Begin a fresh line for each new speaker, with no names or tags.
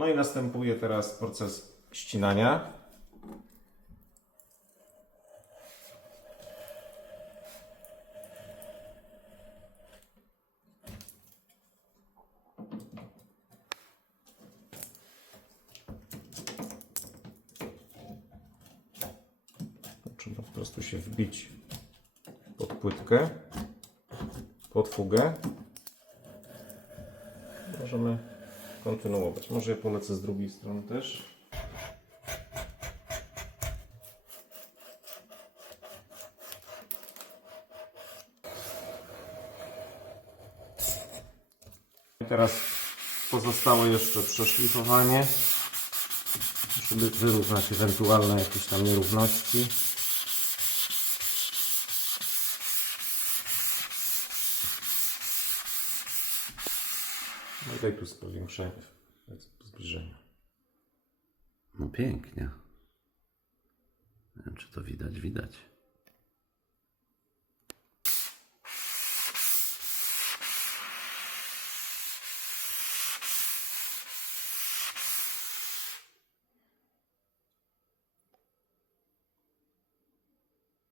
No i następuje teraz proces ścinania. Trzeba po prostu się wbić pod płytkę, pod fugę. Możemy kontynuować. Może polecę z drugiej strony też. I teraz pozostało jeszcze przeszlifowanie, żeby wyrównać ewentualne jakieś tam nierówności. No i daj tu z powiększenia, z zbliżenia.
No pięknie. Nie wiem, czy to widać, widać.